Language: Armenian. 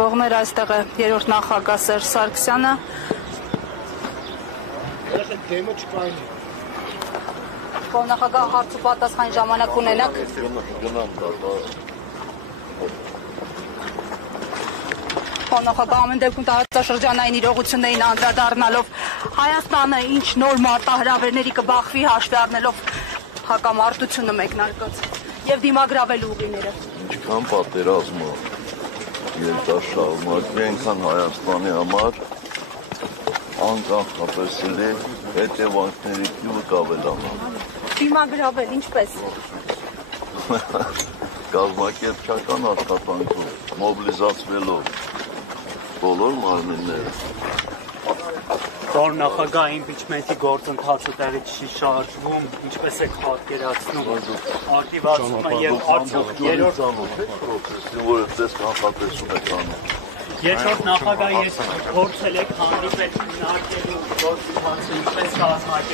Պատվողներ այստեղ է երրորդ նախագահ Սերժ Սարգսյանը։ Դեմը չկային։ Նախագահ հարց ու պատասխան ժամանակ ունենաք։ Նախագահ ամեն դեպքում տարածաշրջանային իրողություններին անդրադառնալով Հայաստանը ինչ նոր մարտահրավերների կբախվի հաշվի առնելով հակամարտությունը մեկնարկած եւ դիմագրավելու ուղիները։ Ինչքան պատերազմը երիտասարդի այնքան Հայաստանի համար անկանխատեսելի հետևանքների քիվը կավելանա։ Դիմագրավել ինչպես։ Կազմակերպչական աշխատանքով, մոբիլիզացվելով բոլոր մարմինները։ Պարոն նախագահ, իմպիչմենտի գործընթացը տեղի չի շարժվում, ինչպես եք պատկերացնում ակտիվացումը եւ արդյոք երրորդ նախագահի հետ փորձել եք հանդիպել քննարկելու գործընթացը ինչպես կազմակերպել